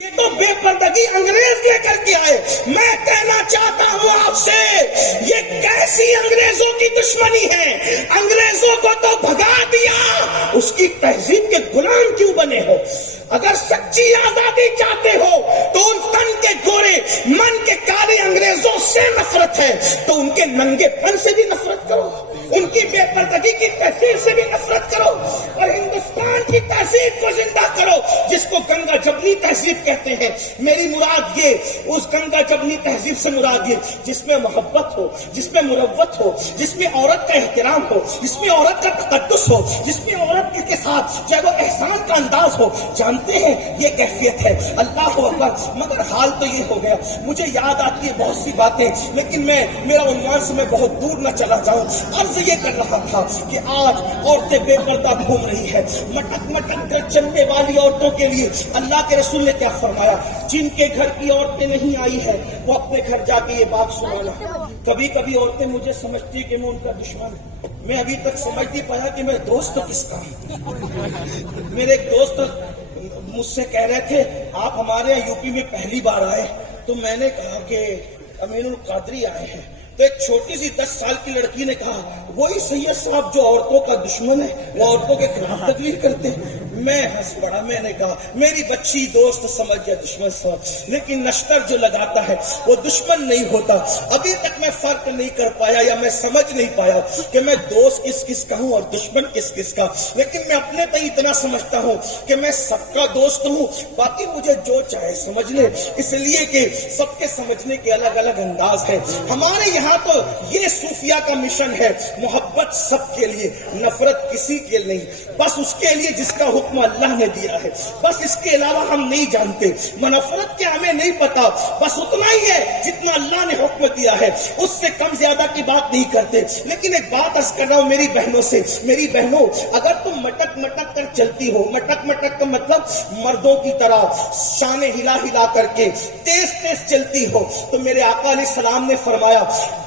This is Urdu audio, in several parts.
یہ تو بے پردگی انگریز لے کر کے آئے. میں کہنا چاہتا ہوں آپ سے، یہ کیسی انگریزوں کی دشمنی ہے؟ انگریزوں کو تو بھگا دیا، اس کی تہذیب کے غلام کیوں بنے ہو؟ اگر سچی آزادی چاہتے ہو تو ان تن کے گورے من کے کالے انگریزوں سے نفرت ہے تو ان کے ننگے پن سے بھی نفرت کرو، ان کی بے پردگی کی تہذیب سے بھی نفرت کرو، اور ہندوستان کی تہذیب کو زندہ کرو جس کو گنگا جمنی تہذیب کہتے ہیں. میری مراد یہ، اس گنگا جمنی تہذیب سے مراد یہ جس میں محبت ہو، جس میں مروت ہو، جس میں عورت کا احترام ہو، جس میں عورت کا تقدس ہو، جس میں عورت کے ساتھ چاہے وہ احسان کا انداز ہو. جانتے ہیں یہ کیفیت ہے. اللہ اکبر. مگر حال تو یہ ہو گیا، مجھے یاد آتی ہے بہت سی باتیں، لیکن میرا عنوان سے میں بہت دور نہ چلا جاؤں. عرض یہ کر رہا تھا کہ آج عورتیں بے پردہ گھوم رہی ہے. مٹک مٹک کر چلنے والی عورتوں کے لیے اللہ کے رسول نے کیا فرمایا؟ جن کے گھر کی عورتیں نہیں آئی ہے وہ اپنے گھر جا کے یہ بات سنانا. کبھی کبھی عورتیں مجھے سمجھتی کہ میں ان کا دشمن ہوں. میں ابھی تک سمجھ نہیں پایا کہ میں دوست کس کا ہوں. میرے ایک دوست مجھ سے کہہ رہے تھے آپ ہمارے یہاں یوپی میں پہلی بار آئے، تو میں نے کہا کہ امین القادری آئے ہیں. تو ایک چھوٹی سی 10 سال کی لڑکی نے کہا وہی سید صاحب جو عورتوں کا دشمن ہے، وہ عورتوں کے خلاف تقریر کرتے ہیں. میں ہنس پڑا. میں نے کہا میری بچی دوست سمجھ یا دشمن سمجھ، لیکن نشتر جو لگاتا ہے وہ دشمن نہیں ہوتا. ابھی تک میں فرق نہیں کر پایا یا میں سمجھ نہیں پایا کہ میں دوست کس کس کا ہوں اور دشمن کس کس کا. لیکن میں اپنے تئیں اتنا سمجھتا ہوں کہ میں سب کا دوست ہوں، باقی مجھے جو چاہے سمجھ لے، اس لیے کہ سب کے سمجھنے کے الگ الگ انداز ہیں. ہمارے یہاں تو یہ صوفیہ کا مشن ہے، محبت سب کے لیے، نفرت کسی کے نہیں، بس اس کے لیے جس کا حکم اللہ نے دیا ہے، بس اس کے علاوہ ہم نہیں جانتے. نفرت کیا ہمیں نہیں پتا، بس اتنا ہی ہے جتنا اللہ نے حکم دیا ہے، اس سے کم زیادہ کی بات نہیں کرتے. لیکن ایک بات عرض کر رہا ہوں میری بہنوں سے، میری بہنوں اگر تم مٹک مٹک کر چلتی ہو، مٹک مٹک کا مطلب مردوں کی طرح شانے ہلا ہلا کر کے تیز تیز چلتی ہو، تو میرے آقا علیہ السلام نے فرمایا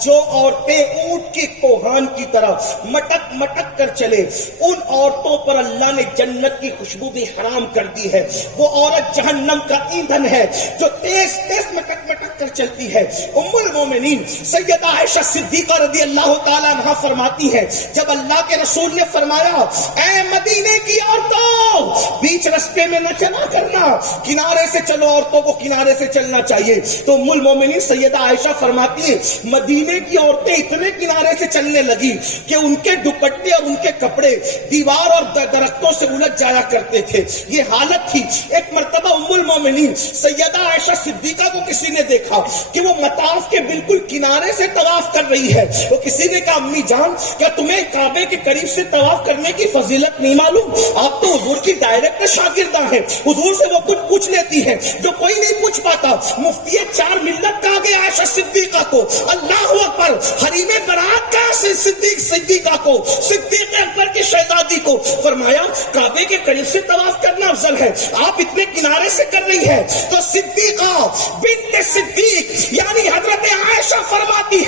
جو عورتیں اونٹ کی کوہان کی طرح مٹک مٹک کر چلے ان عورتوں پر اللہ نے جنت کی خوشبو بھی حرام کر دی ہے. وہ عورت جہنم کا ایندھن ہے جو تیز تیز مٹک مٹک کر چلتی ہے. ام المومنین سیدہ عائشہ صدیقہ رضی اللہ تعالی عنہا فرماتی ہے جب اللہ کے رسول نے فرمایا اے مدینے کی عورتوں بیچ رستے میں نہ چلا کرنا، کنارے سے چلو، عورتوں کو کنارے سے چلنا چاہیے، تو ام المومنین سیدہ عائشہ فرماتی ہے مدینے کی عورتیں اتنے کنارے سے چلنے لگی کہ ان کے دوپٹے اور ان کے کپڑے دیوار اور درختوں سے الجھ جایا کرتے تھے. یہ حالت تھی. ایک مرتبہ ام المومنین سیدہ عائشہ صدیقہ کو کسی نے دیکھا کہ وہ مطاف کے بالکل کنارے سے طواف کر رہی ہے. وہ کسی نے کہا امی جان کیا تمہیں کعبے کے قریب سے طواف کرنے کی فضیلت نہیں معلوم؟ آپ تو حضور کی ڈائریکٹ شاگردہ ہیں، حضور سے وہ کچھ پوچھ لیتی ہیں جو کوئی نہیں پوچھ پاتا. مفتی 4 ملت کہا گیا عائشہ صدیقہ کو. اللہ اکبر. حریم برات کا صدیقہ کو، صدیق اکبر کی شہزادی کو فرمایا کعبے کے قریب سے طواف کرنا افضل ہے، آپ اتنے کنارے سے کر رہی ہے. تو صدیقہ بنت صدیق یعنی حضرت عائشہ فرماتی ہے